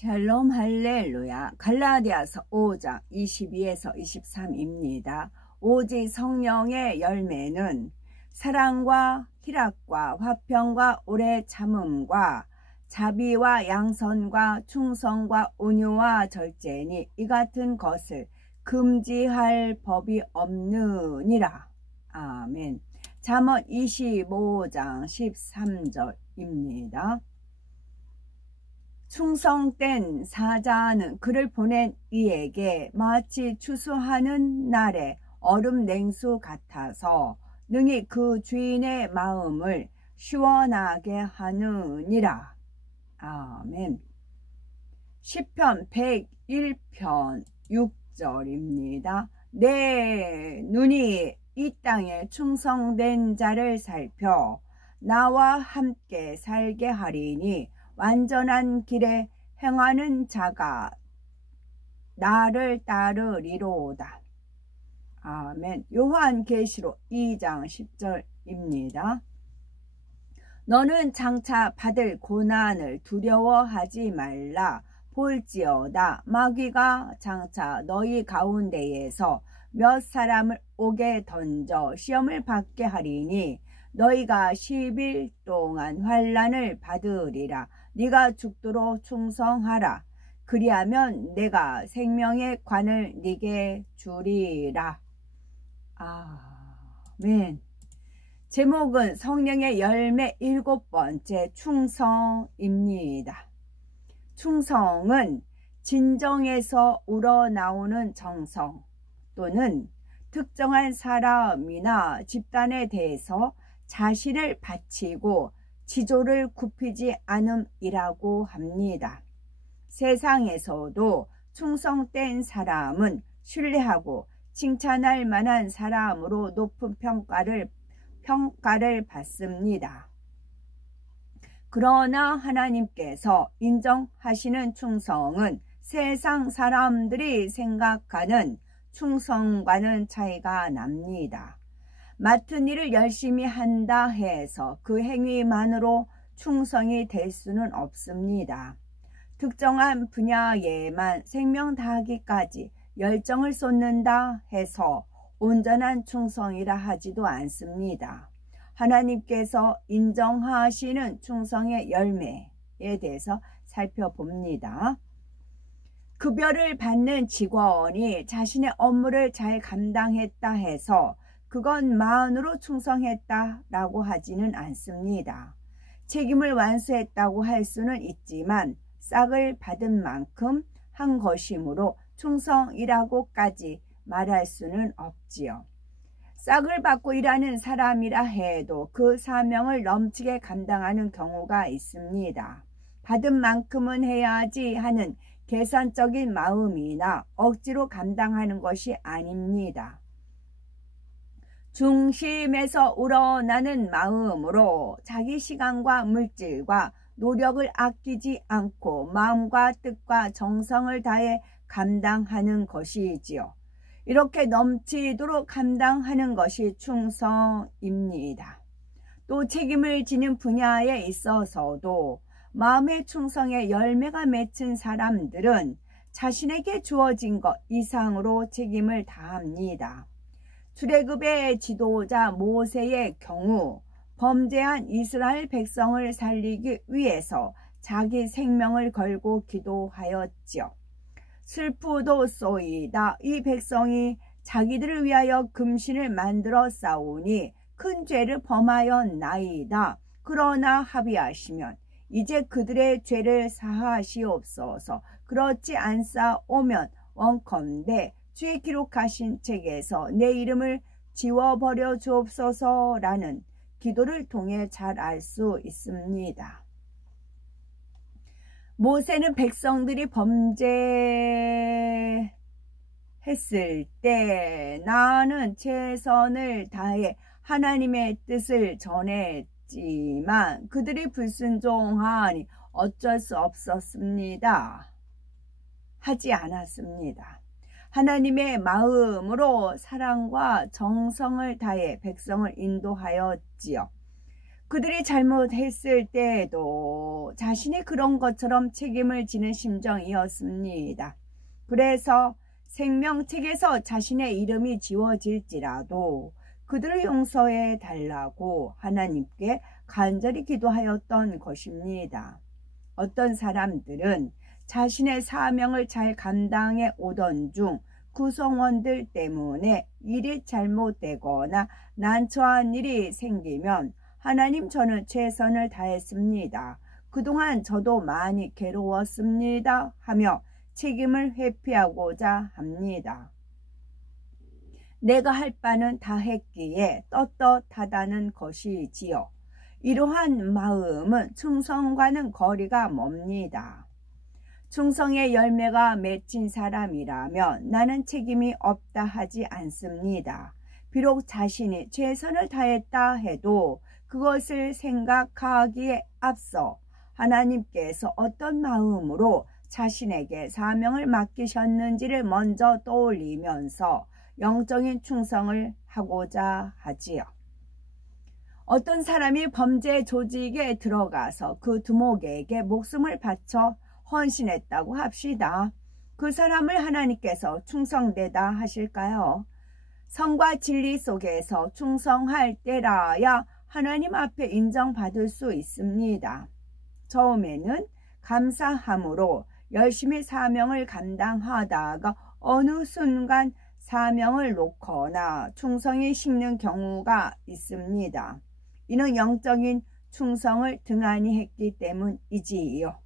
샬롬 할렐루야. 갈라디아서 5장 22에서 23입니다. 오직 성령의 열매는 사랑과 희락과 화평과 오래 참음과 자비와 양선과 충성과 온유와 절제니 이 같은 것을 금지할 법이 없느니라. 아멘. 잠언 25장 13절입니다. 충성된 사자는 그를 보낸 이에게 마치 추수하는 날의 얼음 냉수 같아서 능히 그 주인의 마음을 시원하게 하느니라. 아멘. 시편 101편 6절입니다. 내 눈이 이 땅에 충성된 자를 살펴 나와 함께 살게 하리니 완전한 길에 행하는 자가 나를 따르리로다. 아멘. 요한계시록 2장 10절입니다. 너는 장차 받을 고난을 두려워하지 말라. 볼지어다 마귀가 장차 너희 가운데에서 몇 사람을 옥에 던져 시험을 받게 하리니 너희가 10일 동안 환난을 받으리라. 네가 죽도록 충성하라. 그리하면 내가 생명의 관을 네게 주리라. 아멘. 제목은 성령의 열매 7번째 충성입니다. 충성은 진정에서 우러나오는 정성 또는 특정한 사람이나 집단에 대해서 자신을 바치고 지조를 굽히지 않음이라고 합니다. 세상에서도 충성된 사람은 신뢰하고 칭찬할 만한 사람으로 높은 평가를 받습니다. 그러나 하나님께서 인정하시는 충성은 세상 사람들이 생각하는 충성과는 차이가 납니다. 맡은 일을 열심히 한다 해서 그 행위만으로 충성이 될 수는 없습니다. 특정한 분야에만 생명 다하기까지 열정을 쏟는다 해서 온전한 충성이라 하지도 않습니다. 하나님께서 인정하시는 충성의 열매에 대해서 살펴봅니다. 급여를 받는 직원이 자신의 업무를 잘 감당했다 해서 그것만으로 충성했다라고 하지는 않습니다. 책임을 완수했다고 할 수는 있지만 싹을 받은 만큼 한 것이므로 충성이라고까지 말할 수는 없지요. 싹을 받고 일하는 사람이라 해도 그 사명을 넘치게 감당하는 경우가 있습니다. 받은 만큼은 해야지 하는 계산적인 마음이나 억지로 감당하는 것이 아닙니다. 중심에서 우러나는 마음으로 자기 시간과 물질과 노력을 아끼지 않고 마음과 뜻과 정성을 다해 감당하는 것이지요. 이렇게 넘치도록 감당하는 것이 충성입니다. 또 책임을 지는 분야에 있어서도 마음의 충성에 열매가 맺힌 사람들은 자신에게 주어진 것 이상으로 책임을 다합니다. 출애굽의 지도자 모세의 경우 범죄한 이스라엘 백성을 살리기 위해서 자기 생명을 걸고 기도하였지요. 슬프도소이다. 이 백성이 자기들을 위하여 금신을 만들어 싸우니 큰 죄를 범하였나이다. 그러나 합의하시면 이제 그들의 죄를 사하시옵소서. 그렇지 않사오면 원컨대 주의 기록하신 책에서 내 이름을 지워버려 주옵소서라는 기도를 통해 잘 알 수 있습니다. 모세는 백성들이 범죄했을 때 나는 최선을 다해 하나님의 뜻을 전했지만 그들이 불순종하니 어쩔 수 없었습니다. 하지 않았습니다. 하나님의 마음으로 사랑과 정성을 다해 백성을 인도하였지요. 그들이 잘못했을 때에도 자신이 그런 것처럼 책임을 지는 심정이었습니다. 그래서 생명책에서 자신의 이름이 지워질지라도 그들을 용서해 달라고 하나님께 간절히 기도하였던 것입니다. 어떤 사람들은 자신의 사명을 잘 감당해 오던 중 구성원들 때문에 일이 잘못되거나 난처한 일이 생기면 하나님, 저는 최선을 다했습니다. 그동안 저도 많이 괴로웠습니다 하며 책임을 회피하고자 합니다. 내가 할 바는 다 했기에 떳떳하다는 것이지요. 이러한 마음은 충성과는 거리가 멉니다. 충성의 열매가 맺힌 사람이라면 나는 책임이 없다 하지 않습니다. 비록 자신이 최선을 다했다 해도 그것을 생각하기에 앞서 하나님께서 어떤 마음으로 자신에게 사명을 맡기셨는지를 먼저 떠올리면서 영적인 충성을 하고자 하지요. 어떤 사람이 범죄 조직에 들어가서 그 두목에게 목숨을 바쳐 헌신했다고 합시다. 그 사람을 하나님께서 충성되다 하실까요? 성과 진리 속에서 충성할 때라야 하나님 앞에 인정받을 수 있습니다. 처음에는 감사함으로 열심히 사명을 감당하다가 어느 순간 사명을 놓거나 충성이 식는 경우가 있습니다. 이는 영적인 충성을 등한히 했기 때문이지요.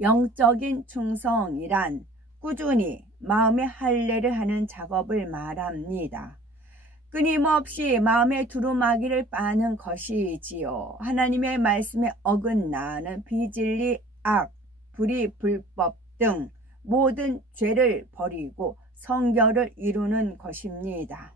영적인 충성이란 꾸준히 마음의 할례를 하는 작업을 말합니다. 끊임없이 마음의 두루마기를 빠는 것이지요. 하나님의 말씀에 어긋나는 비진리, 악, 불의, 불법 등 모든 죄를 버리고 성결을 이루는 것입니다.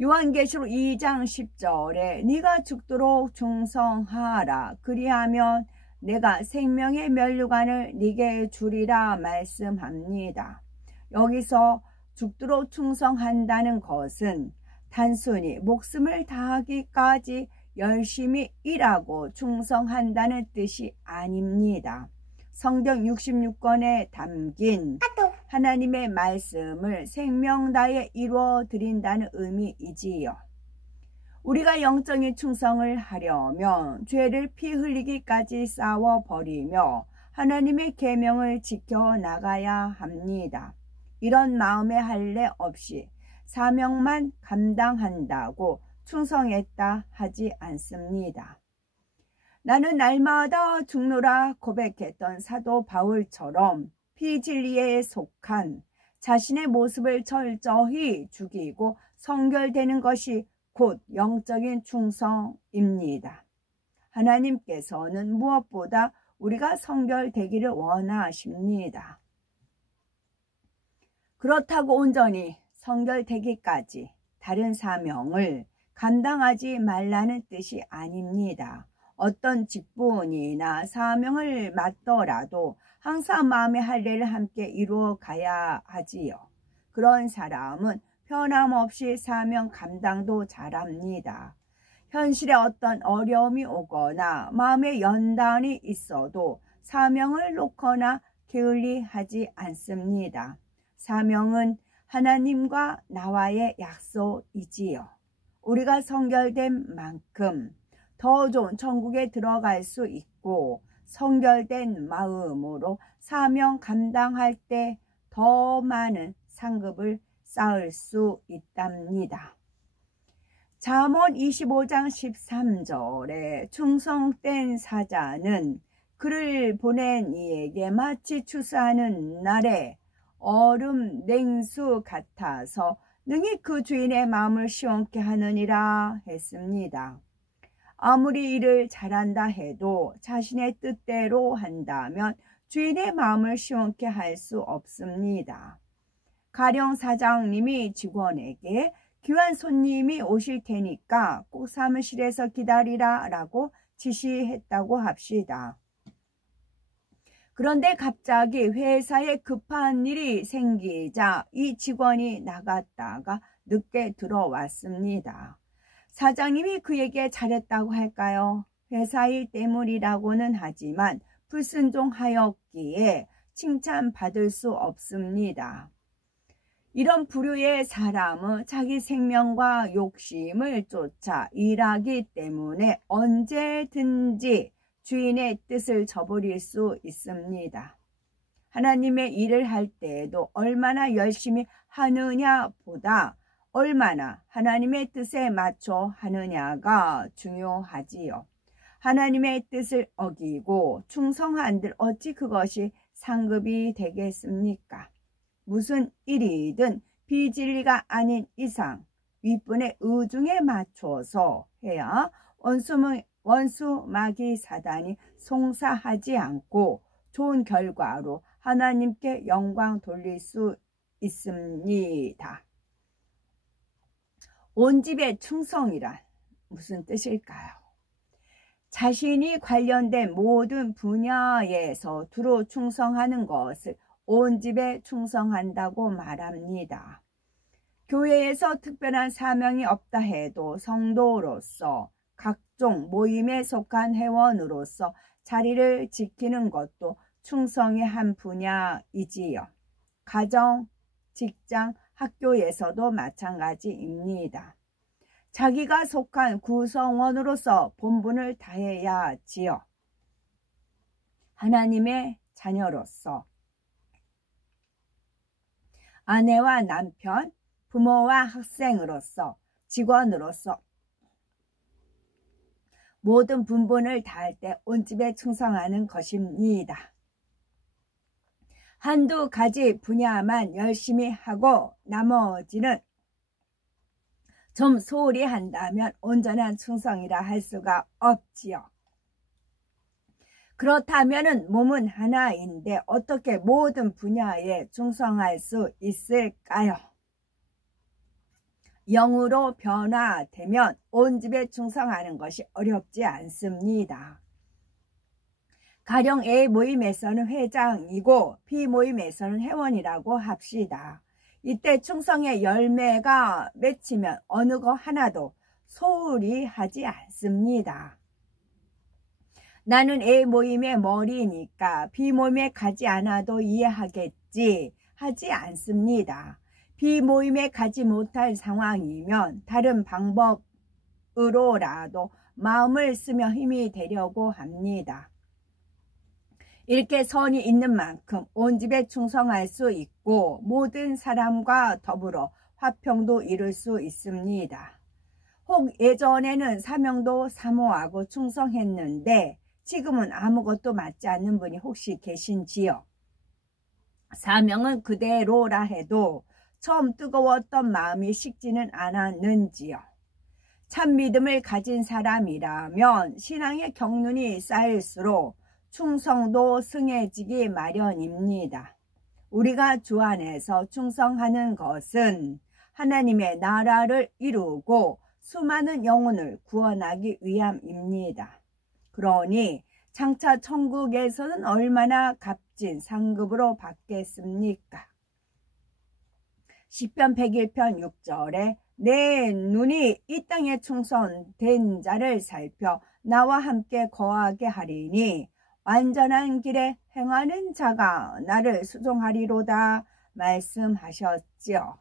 요한계시록 2장 10절에 네가 죽도록 충성하라. 그리하면 내가 생명의 면류관을 네게 주리라 말씀합니다. 여기서 죽도록 충성한다는 것은 단순히 목숨을 다하기까지 열심히 일하고 충성한다는 뜻이 아닙니다. 성경 66권에 담긴 하나님의 말씀을 생명 다해 이루어 드린다는 의미이지요. 우리가 영적인 충성을 하려면 죄를 피 흘리기까지 싸워버리며 하나님의 계명을 지켜나가야 합니다. 이런 마음의 할례 없이 사명만 감당한다고 충성했다 하지 않습니다. 나는 날마다 죽노라 고백했던 사도 바울처럼 피진리에 속한 자신의 모습을 철저히 죽이고 성결되는 것이 곧 영적인 충성입니다. 하나님께서는 무엇보다 우리가 성결되기를 원하십니다. 그렇다고 온전히 성결되기까지 다른 사명을 감당하지 말라는 뜻이 아닙니다. 어떤 직분이나 사명을 맡더라도 항상 마음의 할례를 함께 이루어 가야 하지요. 그런 사람은 변함없이 사명 감당도 잘합니다. 현실에 어떤 어려움이 오거나 마음의 연단이 있어도 사명을 놓거나 게을리하지 않습니다. 사명은 하나님과 나와의 약속이지요. 우리가 성결된 만큼 더 좋은 천국에 들어갈 수 있고 성결된 마음으로 사명 감당할 때 더 많은 상급을 쌓을 수 있답니다. 잠언 25장 13절에 충성된 사자는 그를 보낸 이에게 마치 추수하는 날에 얼음 냉수 같아서 능히 그 주인의 마음을 시원케 하느니라 했습니다. 아무리 일을 잘한다 해도 자신의 뜻대로 한다면 주인의 마음을 시원케 할 수 없습니다. 가령 사장님이 직원에게 귀한 손님이 오실 테니까 꼭 사무실에서 기다리라 라고 지시했다고 합시다. 그런데 갑자기 회사에 급한 일이 생기자 이 직원이 나갔다가 늦게 들어왔습니다. 사장님이 그에게 잘했다고 할까요? 회사일 때문이라고는 하지만 불순종하였기에 칭찬받을 수 없습니다. 이런 부류의 사람은 자기 생명과 욕심을 쫓아 일하기 때문에 언제든지 주인의 뜻을 저버릴 수 있습니다. 하나님의 일을 할 때에도 얼마나 열심히 하느냐보다 얼마나 하나님의 뜻에 맞춰 하느냐가 중요하지요. 하나님의 뜻을 어기고 충성한들 어찌 그것이 상급이 되겠습니까? 무슨 일이든 비진리가 아닌 이상 윗분의 의중에 맞춰서 해야 원수 마귀 사단이 송사하지 않고 좋은 결과로 하나님께 영광 돌릴 수 있습니다. 온 집의 충성이란 무슨 뜻일까요? 자신이 관련된 모든 분야에서 두루 충성하는 것을 온 집에 충성한다고 말합니다. 교회에서 특별한 사명이 없다 해도 성도로서 각종 모임에 속한 회원으로서 자리를 지키는 것도 충성의 한 분야이지요. 가정, 직장, 학교에서도 마찬가지입니다. 자기가 속한 구성원으로서 본분을 다해야지요. 하나님의 자녀로서 아내와 남편, 부모와 학생으로서 직원으로서 모든 분분을 다할 때 온 집에 충성하는 것입니다. 한두 가지 분야만 열심히 하고 나머지는 좀 소홀히 한다면 온전한 충성이라 할 수가 없지요. 그렇다면 몸은 하나인데 어떻게 모든 분야에 충성할 수 있을까요? 영으로 변화되면 온 집에 충성하는 것이 어렵지 않습니다. 가령 A 모임에서는 회장이고 B 모임에서는 회원이라고 합시다. 이때 충성의 열매가 맺히면 어느 거 하나도 소홀히 하지 않습니다. 나는 A 모임의 머리니까 B 모임에 가지 않아도 이해하겠지 하지 않습니다. B 모임에 가지 못할 상황이면 다른 방법으로라도 마음을 쓰며 힘이 되려고 합니다. 이렇게 선이 있는 만큼 온 집에 충성할 수 있고 모든 사람과 더불어 화평도 이룰 수 있습니다. 혹 예전에는 사명도 사모하고 충성했는데 지금은 아무것도 맞지 않는 분이 혹시 계신지요? 사명은 그대로라 해도 처음 뜨거웠던 마음이 식지는 않았는지요? 참 믿음을 가진 사람이라면 신앙의 경륜이 쌓일수록 충성도 승해지기 마련입니다. 우리가 주 안에서 충성하는 것은 하나님의 나라를 이루고 수많은 영혼을 구원하기 위함입니다. 그러니 장차 천국에서는 얼마나 값진 상급으로 받겠습니까? 시편 101편 6절에 내 눈이 이 땅에 충성된 자를 살펴 나와 함께 거하게 하리니 완전한 길에 행하는 자가 나를 수종하리로다 말씀하셨지요.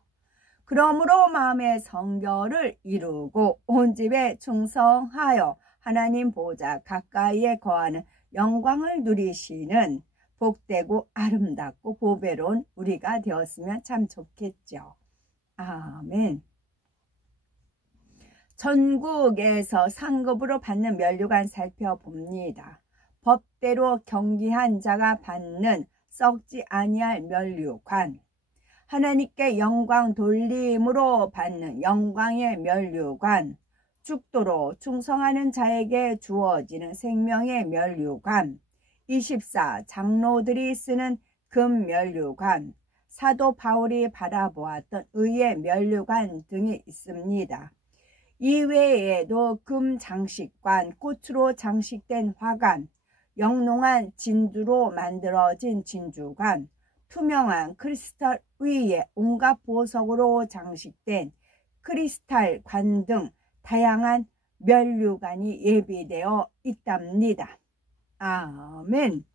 그러므로 마음의 성결을 이루고 온 집에 충성하여 하나님 보좌 가까이에 거하는 영광을 누리시는 복되고 아름답고 보배로운 우리가 되었으면 참 좋겠죠. 아멘. 전국에서 상급으로 받는 면류관 살펴봅니다. 법대로 경기한 자가 받는 썩지 아니할 면류관, 하나님께 영광 돌림으로 받는 영광의 면류관, 죽도록 충성하는 자에게 주어지는 생명의 면류관, 24 장로들이 쓰는 금 면류관, 사도 바울이 바라보았던 의의 면류관 등이 있습니다. 이외에도 금 장식관, 꽃으로 장식된 화관, 영롱한 진주로 만들어진 진주관, 투명한 크리스탈 위에 온갖 보석으로 장식된 크리스탈 관 등 다양한 면류관이 예비되어 있답니다. 아멘.